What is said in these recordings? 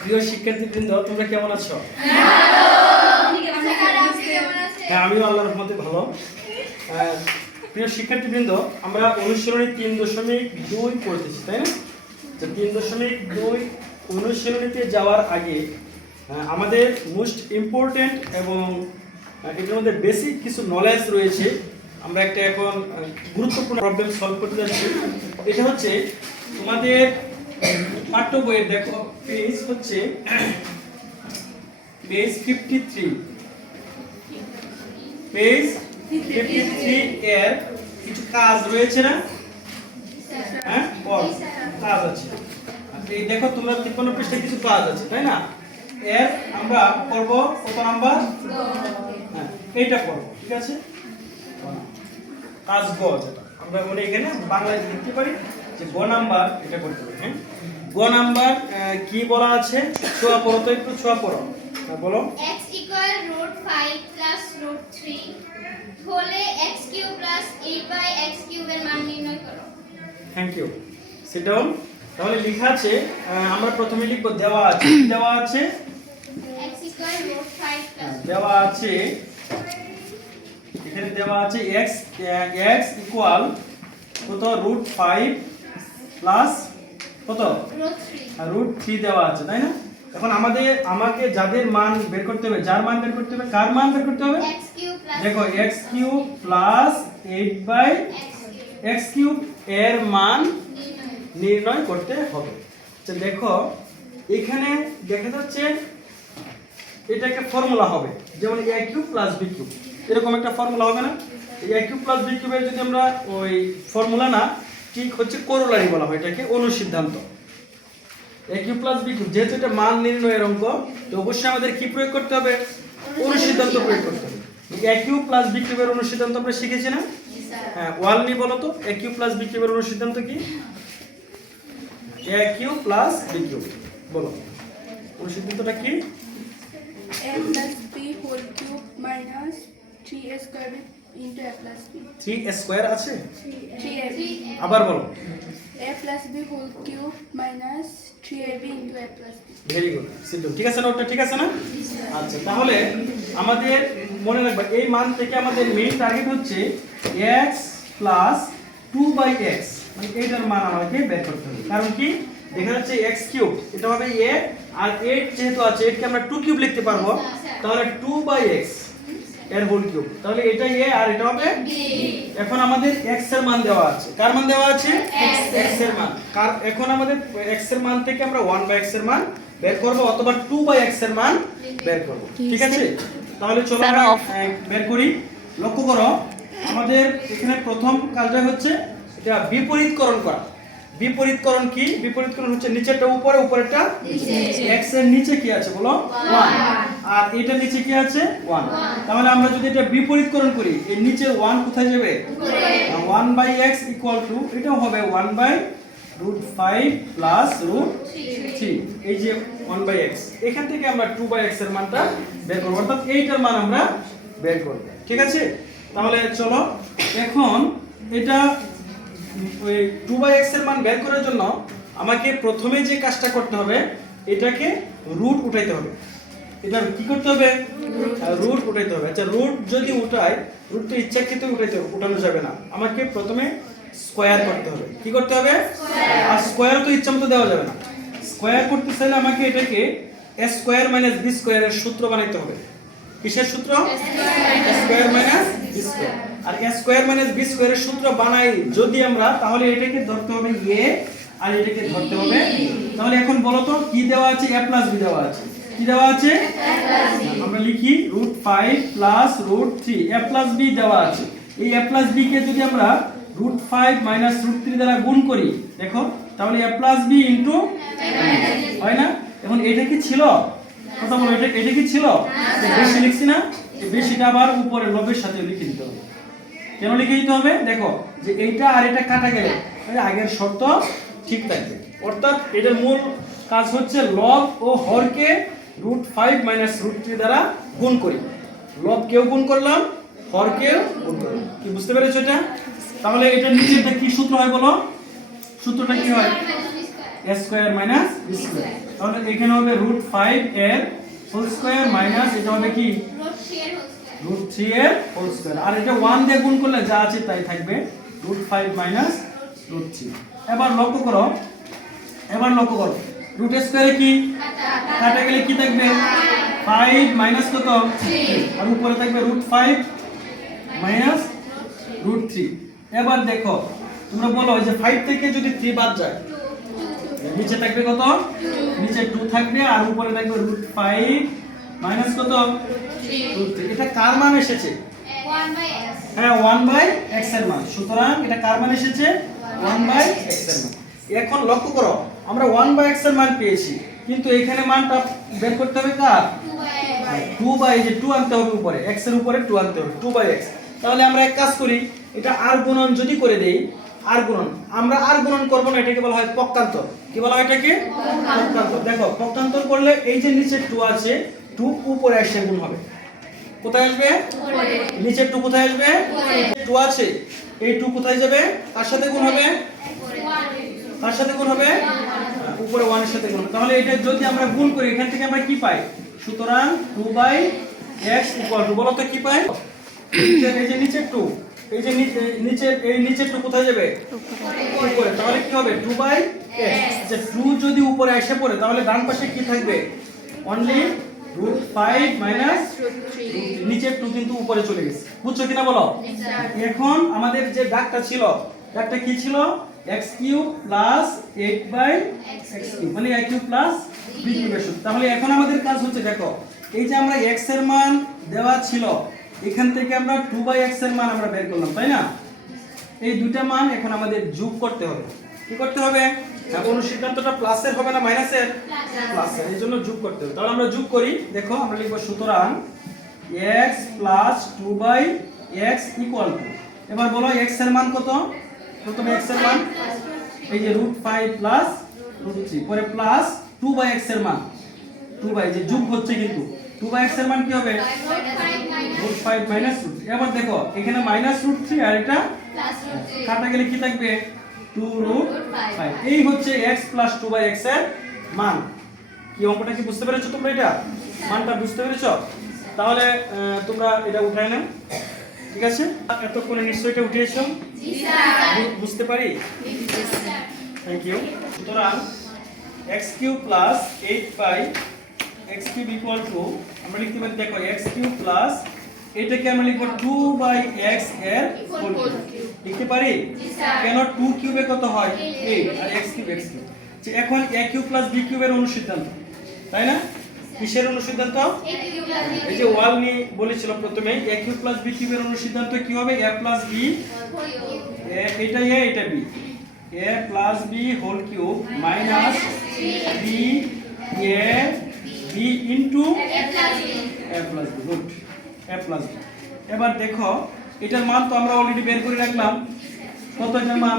প্রিয় শিক্ষার্থীবৃন্দ, তোমরা কেমন আছো? হ্যাঁ, আমিও আল্লাহর রহমতে ভালো। প্রিয় শিক্ষার্থীবৃন্দ, আমরা অনুশীলনী 3.2 পড়তেছি, তাই না? তো 3.2 অনুশীলনীতে যাওয়ার আগে আমাদের মোস্ট ইম্পর্টেন্ট এবং এটার মধ্যে বেসিক কিছু নলেজ রয়েছে। আমরা একটা এখন গুরুত্বপূর্ণ প্রবলেম সলভ করতে যাচ্ছি। এটা হচ্ছে তোমাদের পাঠ্য বইয়ের, দেখো পেজ হচ্ছে পেজ 53। পেজ 53 এর কিছু কাজ রয়েছে না? হ্যাঁ, কাজ আছে। এই দেখো তোমরা 53 পৃষ্ঠায় কিছু কাজ আছে, তাই না? এর আমরা করব কত নাম্বার? হ্যাঁ, এইটা করব, ঠিক আছে? কাজ গ, যেটা আমরা বলি এখানে বাংলায় লিখতে পারি যে গ নাম্বার, এটা করতে হবে। হ্যাঁ, গ নাম্বার কি বলা আছে? ছোয়া পড়ো তো, একটু ছোয়া পড়ো। বলো। x √5 √3 হলে x³ + 8/x³ এর মান নির্ণয় করো। Thank you. Sit down. তাহলে লেখা আছে, আমরা প্রথমে লিখব দেওয়া আছে। কি দেওয়া আছে? x √5 দেওয়া আছে, এখানে দেওয়া আছে x ইকুয়াল কত? √5 প্লাস কত? √3 দেওয়া আছে, তাই না? এখন আমাকে যাদের মান বের করতে হবে, যার মান বের করতে হবে, কার মান বের করতে হবে? দেখো x³ + 8/x³ এর মান নির্ণয় করতে হবে। তো দেখো এখানে দেখা যাচ্ছে এটা একটা ফর্মুলা হবে, যেমন a³ + b³ এরকম একটা ফর্মুলা হবে না? এই a³ + b³ এর যদি আমরা ওই ফর্মুলা না, ঠিক হচ্ছে করোলারি বলা হয় এটাকে, অনুসিদ্ধান্ত। a³ + b³ যেহেতু এটা মান নির্ণয়ের অঙ্ক, তো অবশ্যই আমাদের কি প্রয়োগ করতে হবে? অনুসিদ্ধান্ত প্রয়োগ করতে হবে। a³ + b³ এর অনুসিদ্ধান্ত আমরা শিখেছি না? হ্যাঁ, ওয়ালনি বলো তো a³ + b³ এর অনুসিদ্ধান্ত কি? a³ + b³ বলো, অনুসিদ্ধান্তটা কি? a + b whole cube minus 3a square into a plus b. 3a square আছে? 3ab. আবার বলো। a + b whole cube minus 3ab into a plus b. Very good, simple. ঠিক আছে না? ওটা ঠিক আছে না? আচ্ছা, তাহলে আমাদের মনে রাখবা এই মান থেকে আমাদের মেইন টার্গেট হচ্ছে x + 2/x, মানে এইটার মান আমাকে বের করতে হবে। কারণ কি? দেখা যাচ্ছে x³ এটা হবে a, আর 8 যেহেতু আছে 8 কে আমরা 2³ লিখতে পারবো, তাহলে 2/x এর হোল কিউব, তাহলে এটা a আর এটা হবে b। এখন আমাদের x এর মান দেওয়া আছে। কার মান দেওয়া আছে? x এর মান। এখন আমাদের x এর মান থেকে আমরা 1/x এর মান বের করব, অথবা 2/x এর মান বের করব। ঠিক আছে? তাহলে চলো আমরা বের করি। লক্ষ্য করো, আমাদের এখানে প্রথম কাজটা হচ্ছে এটা বিপরীতকরণ করা। বিপরীতকরণ কি? বিপরীতকরণ হচ্ছে নিচেরটা উপরে, উপরেরটা নিচে। x এর নিচে কি আছে বলো? 1। আর এটা নিচে কি আছে? 1। তাহলে আমরা যদি এটা বিপরীতকরণ করি, এর নিচে 1 কোথায় যাবে? উপরে। 1/x = এটাও হবে 1/√5 + √3। এই যে 1/x, এখান থেকে আমরা 2/x এর মানটা বের করব, অর্থাৎ এইটার মান আমরা বের করব। ঠিক আছে? তাহলে চলো এখন এটা ওই 2/x এর মান বের করার জন্য আমাকে প্রথমে যে কাজটা করতে হবে, এটাকে রুট উঠাইতে হবে। এটা কি করতে হবে? রুট উঠাইতে হবে। আচ্ছা, রুট যদি উঠাই, রুট তো ইচ্ছাকৃত উঠানো যাবে না, আমাকে প্রথমে স্কয়ার করতে হবে। কি করতে হবে? আর স্কয়ার তো ইচ্ছামতো দেওয়া যাবে না। স্কয়ার করতে চাইলে আমাকে এটাকে a² - b² এর সূত্র বানাইতে হবে। কিসের সূত্র? a² - b²। আর a² - b² এর সূত্র বানাই যদি আমরা, তাহলে এটাকে ধরতে হবে a আর এটাকে ধরতে হবে। তাহলে এখন বলো তো কি দেওয়া আছে? a + b দেওয়া আছে। কি দেওয়া আছে? আমরা লিখি √5 + √3, a + b দেওয়া আছে। এই a + b কে যদি আমরা √5 - √3 দ্বারা গুণ করি, দেখো তাহলে a + b হয় না? এখন এটা কি ছিল? কথা বলো, এটা কি ছিল? বেশি লিখছি না? এই বেশিটা আবার উপরে লবের সাথে লিখে দিতে হবে। কেন লিখে দিতে হবে? দেখো যে এইটা আর এটা কাটা গেলে আগের শর্ত ঠিক থাকবে। অর্থাৎ এটার মূল কাজ হচ্ছে লব ও হরকে √5 - √3 দ্বারা গুণ করি। লবকেও গুণ করলাম, হরকেও গুণ করলাম। কি বুঝতে পেরেছো এটা? তাহলে এটা নিচেটা কি সূত্র হয় বলো? সূত্রটা কি হয়? a square minus b square. তাহলে এখানে হবে √5 এর হোল স্কয়ার মাইনাস এটা হবে কি √3 এর হোল স্কয়ার। √3 এর হোল স্কয়ার। আর এটা 1 দিয়ে গুণ করলে যা আছে তাই থাকবে √5 মাইনাস √3। এবার লক্ষ্য করো রুট স্কয়ারে কি কাটা গেলে কি থাকবে 5 মাইনাস কত 3 আর উপরে থাকবে √5 মাইনাস √3। এবার দেখো তোমরা বলো যে 5 থেকে যদি 3 বাদ যায় নিচে থাকবে কত নিচে 2 থাকবে আর উপরে থাকবে √5 মাইনাস কত √3। এটা কার মান এসেছে 1/x। হ্যাঁ 1/x এর মান। সুতরাং এটা কার মান এসেছে 1/x এর মান। এখন লক্ষ্য করো আমরা 1/x এর মান পেয়েছি কিন্তু এখানে মানটা বের করতে হবে কার 2/, যে 2 আনতে হবে উপরে x এর উপরে 2 আনতে হবে 2/x। তাহলে আমরা এক কাজ করি এটা r গুণন যদি করে দেই r গুণন, আমরা r গুণন করব না, এটাকে বলা হয় পক্ষান্তর। কি বলা হয় এটাকে পক্ষান্তর। দেখো পক্ষান্তর করলে এই যে নিচে 2 আছে 2 উপরে এসে গুণ হবে। কোথায় আসবে নিচে 2 কোথায় আসবে 2 আছে এই 2 কোথায় যাবে কার সাথে গুণ হবে কার সাথে গুণ হবে উপরে 1 এর সাথে গুণ হবে। তাহলে এটা যদি আমরা গুণ করি এখান থেকে আমরা কি পাই সুতরাং 2/x বলো তো কি পাই এই যে নিচে 2 এই যে নিচে 2 কোথায় যাবে উপরে। তাহলে কি হবে 2/x। যে 2 যদি উপরে এসে পড়ে তাহলে ডান পাশে কি থাকবে অনলি √5 মাইনাস নিচে 2 কিন্তু উপরে চলে গেছে। বুঝছো কিনা বলো। এখন আমাদের যে দাগটা ছিল দাগটা কি ছিল x³ + 8/x³ মানে a³ + b³ এর সূত্র। তাহলে এখন আমাদের কাজ হচ্ছে দেখো এই যে আমরা x এর মান দেওয়া ছিল এখান থেকে আমরা 2/x এর মান আমরা বের করলাম তাই না। এই দুইটা মান এখন আমাদের যোগ করতে হবে। কি করতে হবে অনুসিদ্ধান্তটা প্লাসের হবে না মাইনাসের প্লাসের, এই জন্য যোগ করতে হবে। তাহলে আমরা যোগ করি। দেখো আমরা লিখব সুতরাং x + 2/x = এবার বলো x এর মান কত প্রথমে x এর মান এই যে √5 + √3 পরে প্লাস 2/x এর মান 2/, যে যোগ হচ্ছে কিন্তু 2/x এর মান কি হবে √5 মাইনাস √3। এবার দেখো এখানে মাইনাস √3 আর এটা কাটা গেলে কি থাকবে 2√5। এই হচ্ছে x + 2/x এর মান। কি অঙ্কটা কি বুঝতে পেরেছো তোমরা এটা মানটা বুঝতে পেরেছো। তাহলে তোমরা এটা উঠায় নাও ঠিক আছে। এতক্ষণে নিশ্চয়ই এটা উঠিয়েছো জি স্যার বুঝতে পারি জি স্যার থ্যাংক ইউ। সুতরাং x³ + 8/x³ = আমরা লিখতে পারি দেখো x³ প্লাস এটাকে আমরা লিখব 2/x এর হোল কিউব লিখতে পারি কেন 2³ এ কত হয় 8 আর x³ যে এখন a³ + b³ এর অনুসিদ্ধান্ত তাই না। কিসের অনুসিদ্ধান্ত এই যে ওয়াল নি বলেছিল প্রথমে a³ + b³ এর অনুসিদ্ধান্ত কি হবে a + b এটা a এটা b a + b whole cube minus 3a b into a + b root a + b। এবার দেখো এটার মান তো আমরা অলরেডি বের করে রাখলাম কত এটার মান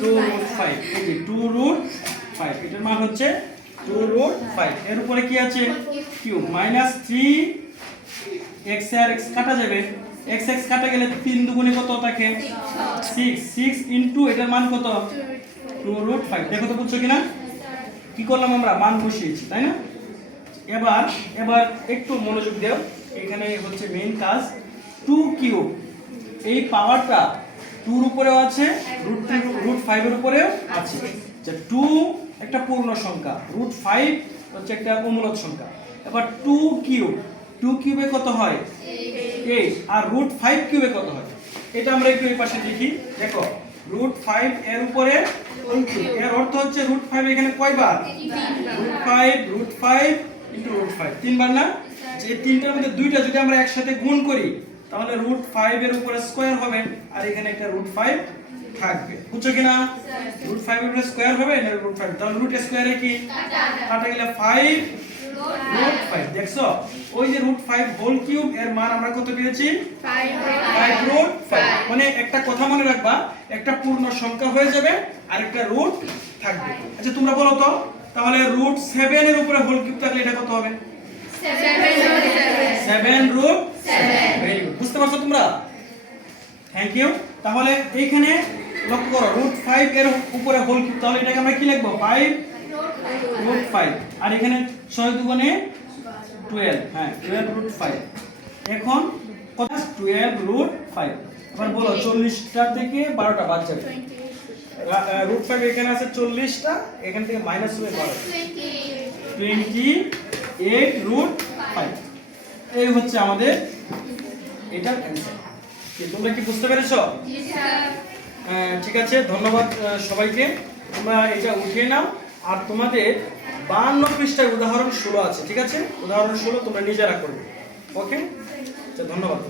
2√5 এই যে 2√5 এটার মান হচ্ছে 2√5 এর উপরে কি আছে কিউব মাইনাস 3 x আর x কাটা যাবে x x কাটা গেলে 3 দুগুণে কত থাকে 6 ইনটু এটার মান কত 2√5। দেখো তো বুঝছো কিনা কি করলাম আমরা মান বসিয়েছি তাই না। এবার একটু মনোযোগ দাও এখানে হচ্ছে মেইন কাজ 2³ এই পাওয়ারটা 2 এর উপরেও আছে √5 এর উপরেও আছে। যে 2 একটা পূর্ণ সংখ্যা √5 হচ্ছে একটা অমূলক সংখ্যা। এবার 2³ এ কত হয় 8 আর √5³ এ কত হয় এটা আমরা একটু এই পাশে লিখি। দেখো √5 এর উপরে এর অর্থ হচ্ছে √5 এখানে কয়বার √5 ইনটু √5 তিনবার না। যে তিনটার মধ্যে দুইটা যদি আমরা একসাথে গুণ করি তাহলে √5 এর উপরে স্কয়ার হবে আর এখানে একটা √5 থাকবে। বুঝছো কিনা √5 এর উপরে স্কয়ার হবে না √5 তাহলে √, স্কয়ারে কি কাটা গেলে 5 √5 দেখছো ওই যে √5 হোল কিউব এর মান আমরা কত পেয়েছি 5 মানে একটা কথা মনে রাখবা একটা পূর্ণ সংখ্যা হয়ে যাবে আর একটা রুট থাকবে। আচ্ছা তোমরা বলো তো তাহলে √7 এর উপরে হোল কিউব থাকলে এটা কত হবে 7√7 ভেরি গুড বুঝতে পারছো তোমরা থ্যাংক ইউ। তাহলে এইখানে লক্ষ্য করো রুট 5 এর উপরে হোল কিউব, তাহলে এটাকে আমরা কি লিখবো 5 রুট 5, আর এখানে 6 দুগুণে 12, হ্যাঁ 12 রুট 5। এখন কত 12 রুট 5, এবার বলো 40টা থেকে 12টা বাদ যাবে, রুট 5 এখানে আছে 40টা, এখান থেকে মাইনাস হবে 12, 28 রুট 5। এই হচ্ছে আমাদের এটার অ্যানসার। কি তোমরা কি বুঝতে পেরেছো? ঠিক আছে, ধন্যবাদ সবাইকে। তোমরা এটা উঠিয়ে নাও, আর তোমাদের 52 পৃষ্ঠায় উদাহরণ 16 আছে, ঠিক আছে? উদাহরণ 16 তোমরা নিজেরা করবে। ওকে, আচ্ছা ধন্যবাদ।